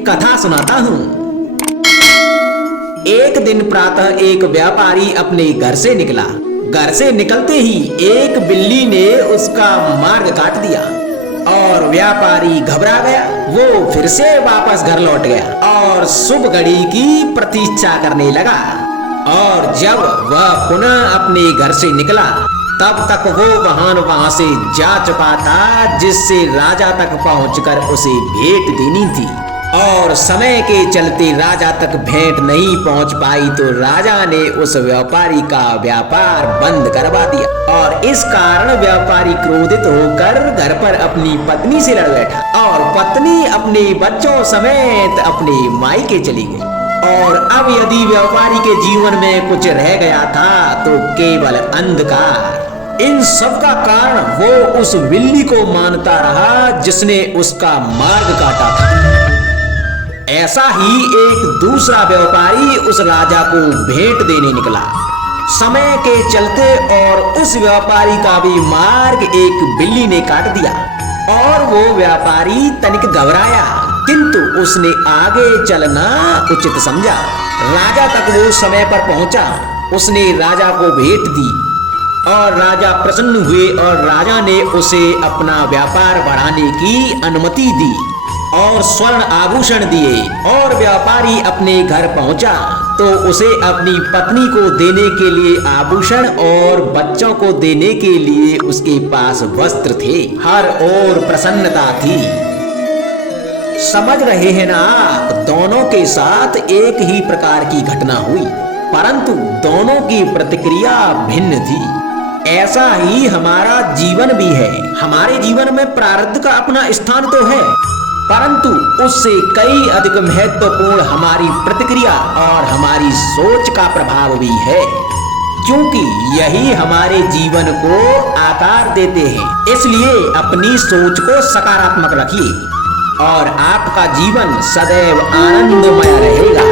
एक कथा सुनाता हूँ। एक दिन प्रातः एक व्यापारी अपने घर से निकला। घर से निकलते ही एक बिल्ली ने उसका मार्ग काट दिया और व्यापारी घबरा गया। वो फिर से वापस घर लौट गया और शुभ घड़ी की प्रतीक्षा करने लगा। और जब वह पुनः अपने घर से निकला तब तक वो वाहन वहां से जा चुका था जिससे राजा तक पहुंचकर उसे भेंट देनी थी। और समय के चलते राजा तक भेंट नहीं पहुंच पाई तो राजा ने उस व्यापारी का व्यापार बंद करवा दिया। और इस कारण व्यापारी क्रोधित होकर घर पर अपनी पत्नी से लड़ बैठा और पत्नी अपने बच्चों समेत अपने मायके चली गई। और अब यदि व्यापारी के जीवन में कुछ रह गया था तो केवल अंधकार। इन सब का कारण वो उस बिल्ली को मानता रहा जिसने उसका मार्ग काटा था। ऐसा ही एक दूसरा व्यापारी उस राजा को भेंट देने निकला। समय के चलते और उस व्यापारी का भी मार्ग एक बिल्ली ने काट दिया और वो व्यापारी तनिक घबराया, किंतु उसने आगे चलना उचित समझा। राजा तक वो समय पर पहुंचा। उसने राजा को भेंट दी और राजा प्रसन्न हुए और राजा ने उसे अपना व्यापार बढ़ाने की अनुमति दी और स्वर्ण आभूषण दिए। और व्यापारी अपने घर पहुंचा तो उसे अपनी पत्नी को देने के लिए आभूषण और बच्चों को देने के लिए उसके पास वस्त्र थे। हर ओर प्रसन्नता थी। समझ रहे हैं ना आप, दोनों के साथ एक ही प्रकार की घटना हुई परंतु दोनों की प्रतिक्रिया भिन्न थी। ऐसा ही हमारा जीवन भी है। हमारे जीवन में प्रारब्ध का अपना स्थान तो है परंतु उससे कई अधिक महत्वपूर्ण हमारी प्रतिक्रिया और हमारी सोच का प्रभाव भी है, क्योंकि यही हमारे जीवन को आकार देते हैं। इसलिए अपनी सोच को सकारात्मक रखिए और आपका जीवन सदैव आनंदमय रहेगा।